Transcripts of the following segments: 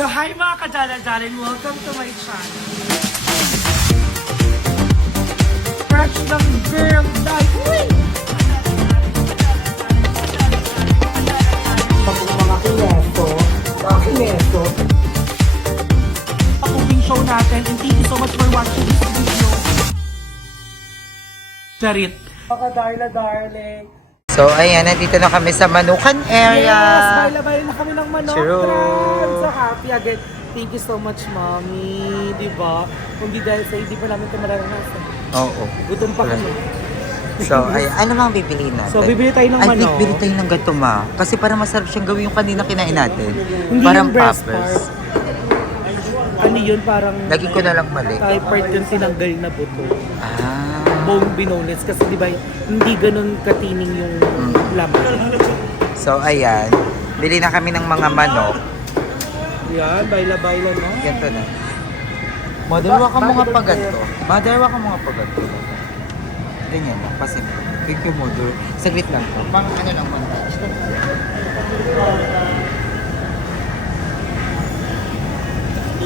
So hi mga kadala-dalin, welcome to my channel. Fresh ng girl life. Uy! Mga kineso. Cooking show natin and thank you so much for watching this video. Charit. Mga darling. So, ayan, nandito na kami sa Manukan area. Yes, baila-baila na kami ng manok. True. So happy again. Thank you so much, Mommy. Diba? Kung di dahil sa hindi pa namin ito mararanasan. Oo. Gutom pa kami. So, ayan, ano mang bibili natin? So, bibili tayo ng manok. Bibili tayo ng gato, ma. Kasi para masarap siyang gawin yung kanina kinain natin. Hindi Parang yung breast poppers. part. Ano yun? Parang Lagi ko na lang mali. type part yung tinanggal na buto. Ah. Bone binoneless. Kasi di ba, hindi ganun katining yung laman. So, ayan. Bili na kami ng mga manok. Yan, baila-baila no? Ganito na. Madarwa ka mga pagato. Madarwa ka mga pagato. Ganyan lang. Kasi, thank you, mother. Saglit lang po. Pang ano lang montage.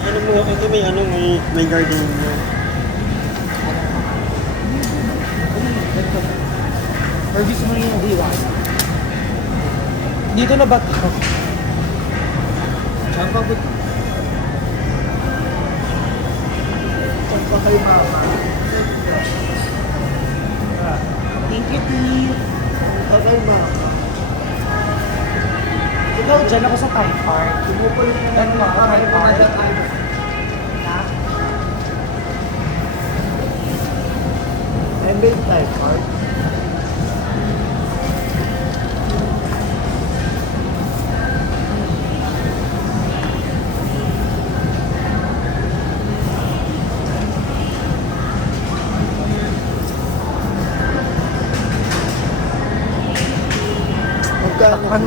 Ano mo, ito may garden mo. Or gusto mo yung hiwan? Dito na ba ito? Saan pa ba ito? Saan pa kayo mama? Thank you, Steve. Okay, mama. Ikaw, dyan ako sa Thai Park. Ano mo, Thai Park? And then Thai Park. Takpan.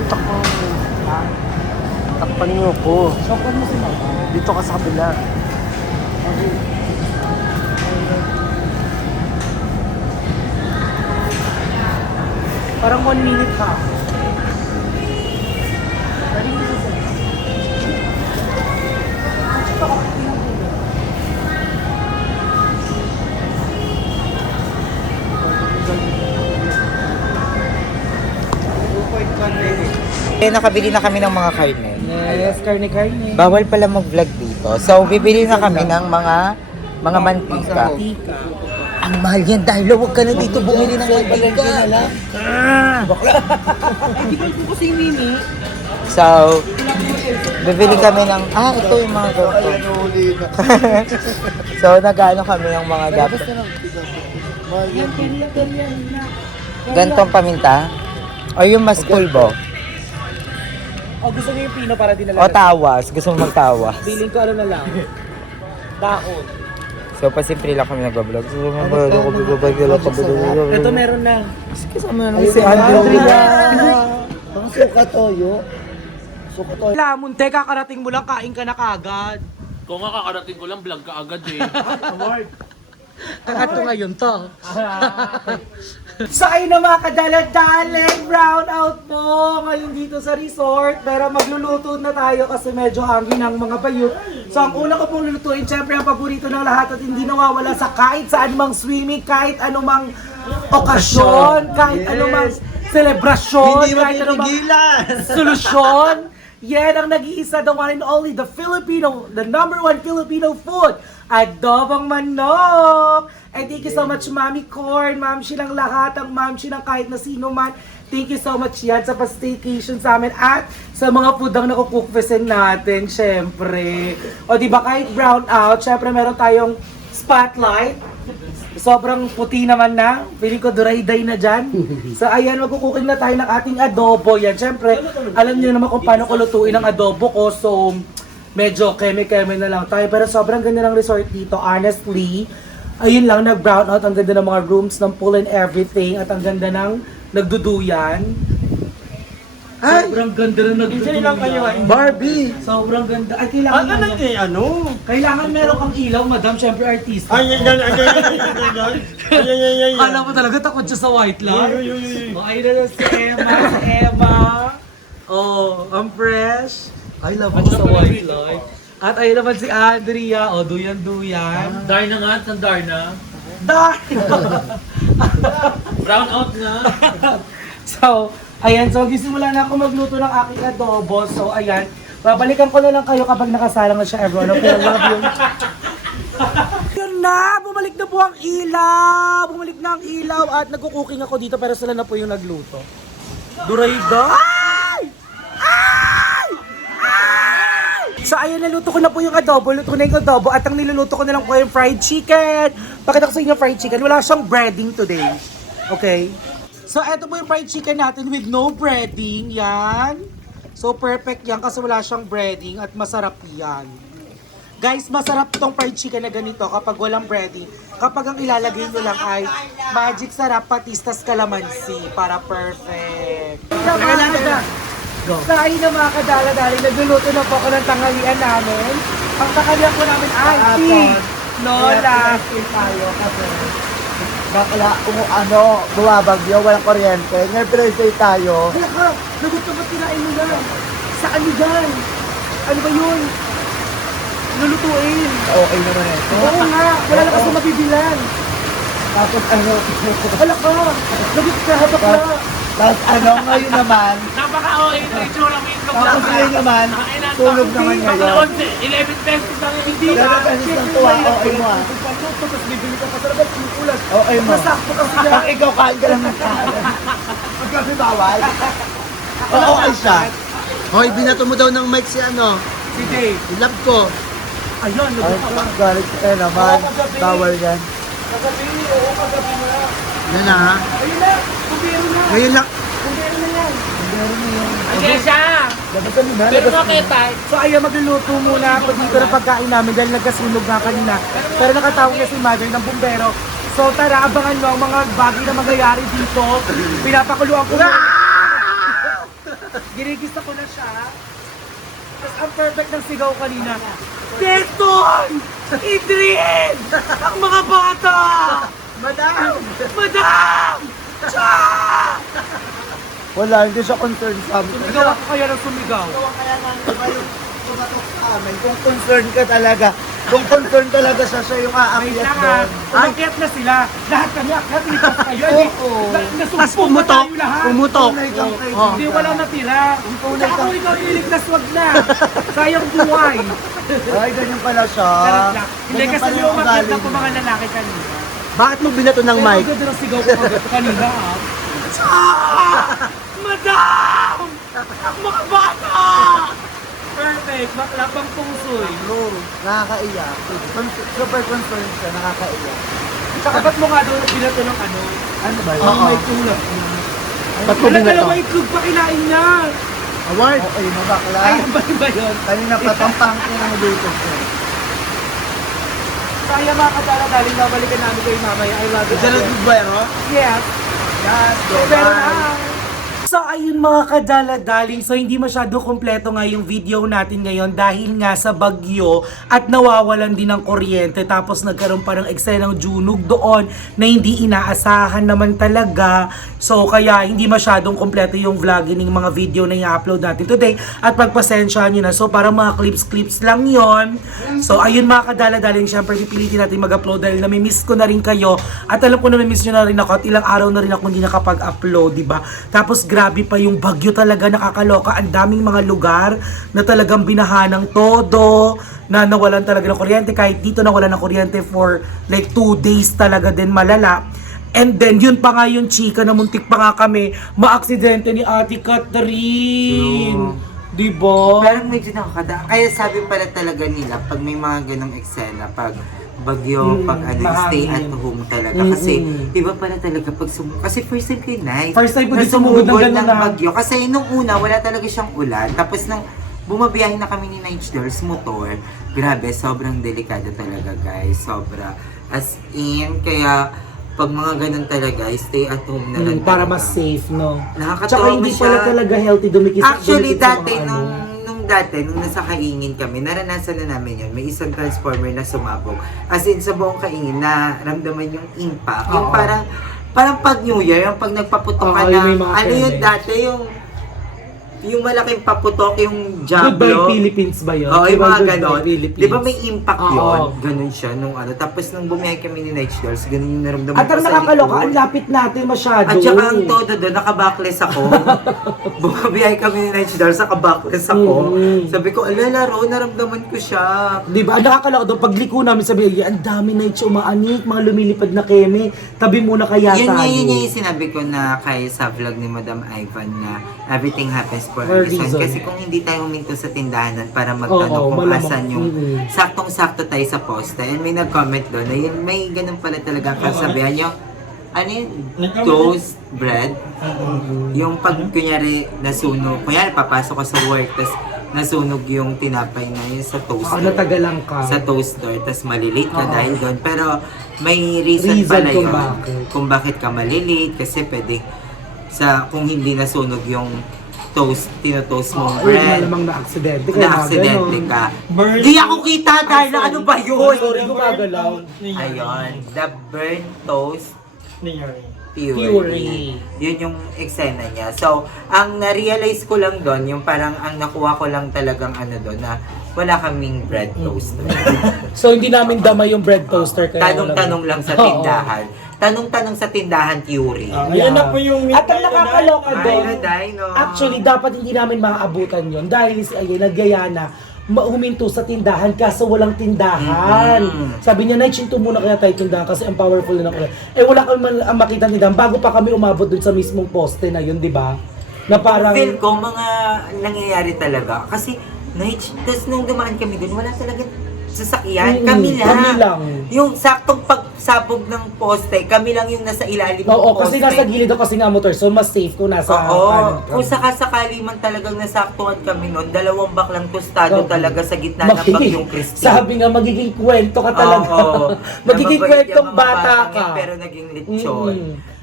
Takpan niyo ako. Sokon mo si mama. Dito ka sa kabila. Parang 1 minute ha. Eh, nakabili na kami ng mga karne. Yes, karne-karne. Bawal pala mag-vlog dito. So, bibili na kami ng mga mantika. Tika. Ang mahal yan dahil huwag ka na dito bumili ng mantika. Ay, di ba ito kasi mini? So, bibili kami ng, ito yung mga ganito. So, nag-ano kami ng mga dapat. Yan, ganyan na. Gantong paminta? O yung mas pulbo? O gusto niyo yung pino para din O tawas? Gusto mo magtawas? Feeling ko ano na lang. Dahon. So, pasimple lang kami nag-vlog. So, Ito meron na. kasama na Si Andrea. Ang suka toyo. Suka toyo. Lamon, te, kakarating mo lang, kain ka na kagad. Kung nga kakarating ko lang, vlog ka agad eh. Award. Kakato ngayon to. So ayun na mga kadala-daling, brown out po ngayon dito sa resort. Pero magluluto na tayo kasi medyo hangin ang mga bayot. So ang una ko pong lulutuin, syempre ang paborito ng lahat at hindi nawawala sa kahit saan mang swimming, kahit anumang okasyon, kahit anumang selebrasyon, kahit anumang solusyon. Yan ang nag-iisa, the one and only, the number one Filipino food, adobong manok. And thank you so much, Mami Corn, Ma'am Silang lahat, ang Ma'am Silang kahit na sino man. Thank you so much yan sa pa-staycation sa amin at sa mga food ang nakukookvesin natin, syempre. O diba kahit brown out, syempre meron tayong spotlight. Sobrang puti naman na. Feeling ko duray-day na dyan. So ayan, magkukukin na tayo ng ating adobo. Yan, syempre, alam niyo naman kung paano ko lutuin ang adobo ko. So, medyo keme-keme na lang tayo. Pero sobrang ganda ng resort dito, honestly. Ayun lang, nag-brown out. Ang ganda ng mga rooms, ng pool and everything. At ang ganda ng nagduduyan. Sobrang ganda na nagduduyan. Barbie! Sobrang ganda. Ay, kailangan Kailangan meron kang ilaw, madam. Syempre, artista. Kala mo talaga takot siya sa white light. Oh, ayun na si Emma. Oh, ang fresh. I love mo sa white light. At ayun naman si Andrea. O, duyan-duyan. Darna nga, saan Darna? Brown out nga. So, ayan. So, gisimula na ako magluto ng aking adobo. So, ayan. Babalikan ko na lang kayo kapag nakasalang na siya, everyone. Okay, I love you. Yun na! Bumalik na po ang ilaw! Bumalik na ang ilaw at nagkukuking ako dito pero sila na po yung nagluto. Durayda! Ay! Ay! Ay! So ayun, naluto ko na po yung adobo. Luto ko na yung adobo at ang niluluto ko na lang po yung fried chicken. Pakita ko sa inyo fried chicken. Wala siyang breading today. Okay? So eto po yung fried chicken natin with no breading. Yan. So perfect yan kasi wala siyang breading at masarap yan. Guys, masarap tong fried chicken na ganito kapag walang breading. Kapag ang ilalagay nyo lang ay magic sarap patistas calamansi para perfect. Go. Sa ayun na mga kadala-dali, nagluluto na po ako ng tanghalian namin. Ang tanghalian po namin ay Lola. Tayo kasi Bakla, kung ano, bumabagyo, walang kuryente. Ngayon Thursday tayo. Hala ka, lagot na ba't kinain mo yan? Saan nyo dyan? Ano ba yun? Lulutuin. Okay naman ito. Oo nga, wala na kasi mabibilan. Tapos ano, Hala ka, lagot ka, bakla. tapos ano, ngayon naman, Napaka-OA na itsura mo yung tapos ngayon naman, tulog naman ngayon. 11 pesos lang yung hindi Dala na. kasi ng tuwa, okay mo ah. Tapos bibili ka pa talaga, tumukulas. Okay mo. Nasakto kasi na. Pag ikaw kain ka lang ng kain. Pag kami bawal. Oo, okay siya. Hoy, binato mo daw ng mic si ano, Si Dave. ilap ko. Ayun, Ay, lagot ka. galit ka naman. Bawal yan. Kagabi, oo, kagabi na. Yan na ha. Ayun na, kumbero na. Ngayon lang. Kumbero na yan. Andiyan siya. Labasan mo na. Pero makita. So ayun, magluluto muna ako dito ng pagkain namin dahil nagkasunog nga kanina. Pero nakatawag na si mother ng bumbero. So tara, abangan mo ang mga bagay na mangyayari dito. Pinapakuluan ko na. Ginigisa ko na siya. Tapos ang perfect ng sigaw kanina. Deston! Idrin! Ang mga bata! Madam! Madam! Cha! Wala, hindi siya concerned sa amin. Sumigaw ako kaya ng sumigaw. Kaya nga diba yung tumatok sa amin, kung concerned ka talaga, kung concerned talaga siya yung Ay, aakyat nga, doon. umakyat na sila. Lahat kami akyat, lipas kayo. Oo. Nasumpong na tayo lahat. Pumutok. Hindi, wala natira. Tsaka kung ikaw niligtas, wag na. Sayang buhay. Ay, ganyan pala siya. Charot lang. Hindi Ganyan kasi pala may yung umakyat ugali ako niya. mga lalaki kanina. Bakit mo binato ng mic? Pero ganda ng sigaw ko kanina ah. Madam! Ang mga bata! Perfect, maklapang pusoy. Oo, nakakaiyak. Super concerned siya, nakakaiyak. Tsaka ba't mo nga doon binato ng ano? Ano ba yun? Ang may tulak. Ba't mo Wala binato? dalawang itlog pa kinain niya. Award? Oo, yun ang bakla. Ay, ba yun? Kanina pa, pampang niya ng dito siya. Kaya mga kadala-daling babalikan namin kayo mamaya. I love you. Diyan ang buwero? Yes. Yes, Pero na. So ayun mga kadala-daling, so hindi masyado kompleto nga yung video natin ngayon dahil nga sa bagyo at nawawalan din ng kuryente tapos nagkaroon pa ng eksenang junog doon na hindi inaasahan naman talaga. So kaya hindi masyadong kompleto yung vlogging ng mga video na i-upload natin today at pagpasensyahan nyo na. So parang mga clips lang yon. So ayun mga kadala-daling, syempre pipilitin natin mag-upload dahil nami-miss ko na rin kayo at alam ko nami-miss nyo na rin ako at ilang araw na rin ako hindi nakapag-upload, diba? Tapos grabe pa yung bagyo, talaga nakakaloka. Ang daming mga lugar na talagang binaha ng todo, na nawalan talaga ng kuryente. Kahit dito nawalan ng kuryente for like 2 days talaga din malala. And then yun pa nga yung chika na muntik pa nga kami maaksidente ni Ate Catherine. Diba? Parang medyo nakakada. Kaya sabi pala talaga nila, pag may mga ganong eksena, pag bagyo, pag stay at home talaga. Kasi, di ba pala talaga pag kasi first time kay Night. First time ko din sumugod ng ganun na. bagyo. Kasi nung una, wala talaga siyang ulan. Tapos nung bumabiyahe na kami ni Night Girls motor, grabe, sobrang delikado talaga guys. Sobra. As in, kaya pag mga ganun talaga, stay at home na lang Para talaga. mas safe, no? Nakakatawa Tsaka hindi siya. pala talaga healthy dumikit. Actually, dumikit sa dati, mga nung nasa Kaingin kami, naranasan na namin yun. May isang transformer na sumabog. As in, sa buong Kaingin, na ramdaman yung impact. Yung Oo. parang pag New Year, yung pag nagpaputok ka Oo, yung may ng, mga ano yun trend eh. dati, yung malaking paputok, yung Goodbye Diablo. Philippines ba yun? Oo, yung mga Goodbye ganon. Philippines. Di ba may impact Oo. yun? Ganon siya nung ano. Tapos nung bumiyahe kami ni Night Girls, ganon yung naramdaman At ko ang sa nakakaloka, likod. ang lapit natin masyado. At saka ang todo doon, nakabackless ako. Bumabiyahe kami ni Night Girls, nakabackless ako. Sabi ko, laro, naramdaman ko siya. Di ba? Ang nakakaloka doon, pagliko namin sabi, ang dami na yung umaanik, mga lumilipad na keme. Tabi muna kaya Yun tayo. yung sinabi ko na kay sa vlog ni Madam Ivan na everything happens for a reason. Kasi kung hindi tayo huminto sa tindahanan para magtanong Oo, kung malamang. asan yung saktong-sakto tayo sa poste. And may nag-comment doon na yun, may ganun pala talaga ang kasabihan yung ano yun? Toast bread. Yung pag kunyari nasunog, kunyari papasok ka sa work, tapos nasunog yung tinapay na yun sa toaster. Natagalan ka. Sa toaster, tapos malilate ka dahil doon. Pero may reason pala kung yun bakit. kung bakit ka malilate. Kasi pwede kung hindi nasunog yung tinotoast mong Ay, bread, malamang na-aksidente ka. na-aksidente ka. Burn. Di ako kita dahil na ano ba yun? Sorry, gumagalaw. Ayun, the burnt toast puree. Puree. Yun yung eksena niya. So, ang na-realize ko lang doon, yung parang ang nakuha ko lang talagang ano doon, na wala kaming bread toaster. So, hindi namin dama yung bread toaster. Kaya Tanong-tanong lang sa tindahan. Tanong-tanong sa tindahan, Puree. Ayan na po yung At ang nakakaloka doon, Ay, no. actually, dapat hindi namin maaabutan yon dahil si Aye nagyaya na huminto sa tindahan kaso walang tindahan. Sabi niya, Night, hinto muna kaya tayo tindahan kasi ang powerful na ako. Eh wala kami ang makita tindahan bago pa kami umabot dun sa mismong poste na yun, di ba? Na parang... Feel ko, mga nangyayari talaga. Kasi, tapos nung dumaan kami dun, wala talaga sasakyan. Kami lang. Yung saktong pagsabog ng poste, kami lang yung nasa ilalim ng Oo, poste. kasi nasa gilid ako kasi nga motor, so mas safe kung nasa... Oo, kung sakasakali man talagang nasaktuhan kami noon, 2 baklang tostado talaga sa gitna ng bagyong Christine. Sabi nga, magiging kwento ka talaga. Oo. Magiging Nababait kwentong yung mga bata batang ka. yan, pero naging lechon.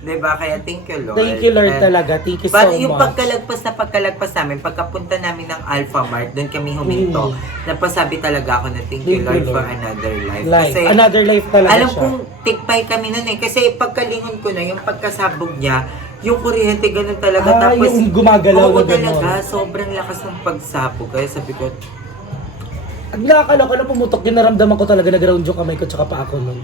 Diba? Kaya thank you, Lord. Thank you, Lord, And talaga. Thank you so Yung much. pagkalagpas namin, pagkapunta namin ng Alpha Mart, doon kami huminto. Napasabi talaga ako na thank you, Lord, for another life. Kasi, another life talaga alam siya. kong tikpay kami nun eh. Kasi pagkalingon ko na, yung pagkasabog niya, yung kuryente ganun talaga. Tapos, yung gumagalaw oo, na gano'n. talaga. Sobrang lakas ng pagsabog. Kaya sabi ko, Ang nakakaloka na pumutok, naramdaman ko talaga nag-round yung kamay ko tsaka pa ako nun.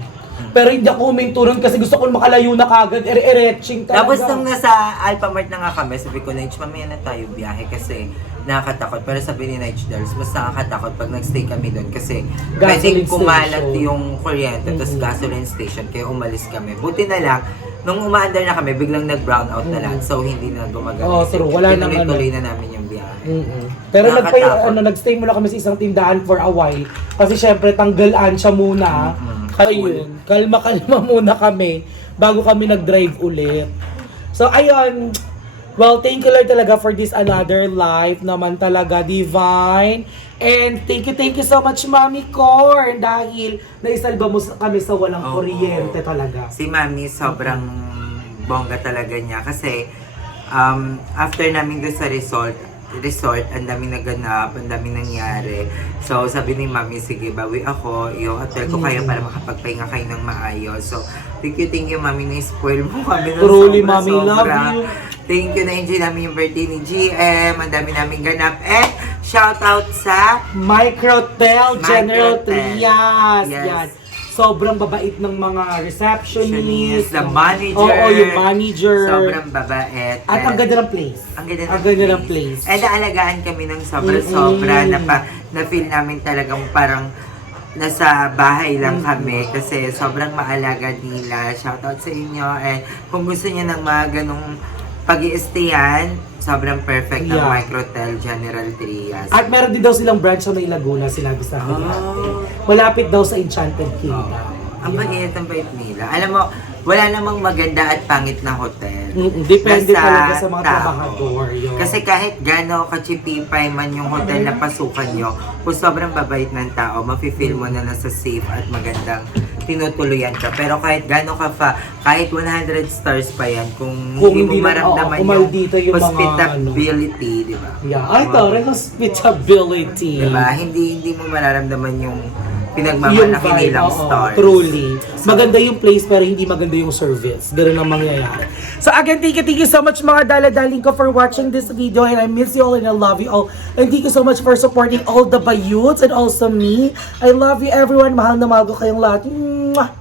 Pero hindi ako huminto nun kasi gusto ko makalayo na kagad, ere-eretching talaga. tapos nung nasa Alpha Mart na nga kami, sabi ko, Nige, mamaya na tayo biyahe kasi nakakatakot. Pero sabi ni Nige Dals, mas nakakatakot pag nagstay kami doon kasi pwedeng kumalat station. yung kuryente, tapos gasoline station, kaya umalis kami. Buti na lang, nung umaandar na kami, biglang nag-brown out na lang, so hindi na gumagana. Oo, true. Wala nang Tinuloy-tuloy na namin yung biyahe. Pero Nakakatakot. nagstay muna kami sa isang tindahan for a while. Kasi syempre tanggalan siya muna. Kaya yun, kalma-kalma muna kami bago kami nag-drive ulit. So ayun, well, thank you Lord talaga for this another life naman talaga, divine. And thank you so much, Mami Corn, dahil naisalba mo kami sa walang Oo. kuryente talaga. Si Mami, sobrang bongga talaga niya kasi after namin doon sa resort, ang daming naganap, ang daming nangyari. So, sabi ni Mami, sige, bawi ako, yung hotel ko kayo para makapagpahinga kayo ng maayos. So, thank you, Mami, na-spoil mo kami ng Truly, sobra. Mami, love you. Thank you, na-enjoy namin yung birthday ni GM, ang dami namin ganap. And, shout out sa Microtel General Microtel. Trias. Yes. Yan. Sobrang babait ng mga receptionist. the manager. Oo, yung manager. Sobrang babait. At ang ganda ng place. Ang ganda Ang ganda ng place. And naalagaan kami ng sobra-sobra na feel namin talagang parang nasa bahay lang kami kasi sobrang maalaga nila. Shoutout sa inyo. And kung gusto niyo ng mga ganong pag-i-stayan, sobrang perfect ng Yeah. Microtel General Trias. At meron din daw silang branch sa May Laguna, sinabi sa akin ate. Malapit daw sa Enchanted Kingdom. Ang bait nila. Alam mo, wala namang maganda at pangit na hotel. Depende Nasa talaga sa mga tao. trabahador. Yun. Kasi kahit gano'n kachipipay man yung hotel na pasukan nyo, kung sobrang babait ng tao, mafe-feel mo na nasa safe at magandang tinutuluyan ka. Pero kahit gano'n ka pa, kahit 100 stars pa yan, kung hindi mo maramdaman kung yung maldito yung mga, hospitality, di ba? Yeah. Ay, tore, hospitality. Diba? Hindi mo mararamdaman yung pinagmamalaki vibe, nilang oo, stars. Truly. Maganda yung place pero hindi maganda yung service. Ganun ang mangyayari. So again, thank you so much mga daladaling ko for watching this video and I miss you all and I love you all. And thank you so much for supporting all the bayuts and also me. I love you everyone. Mahal na mahal ko kayong lahat. Mwah!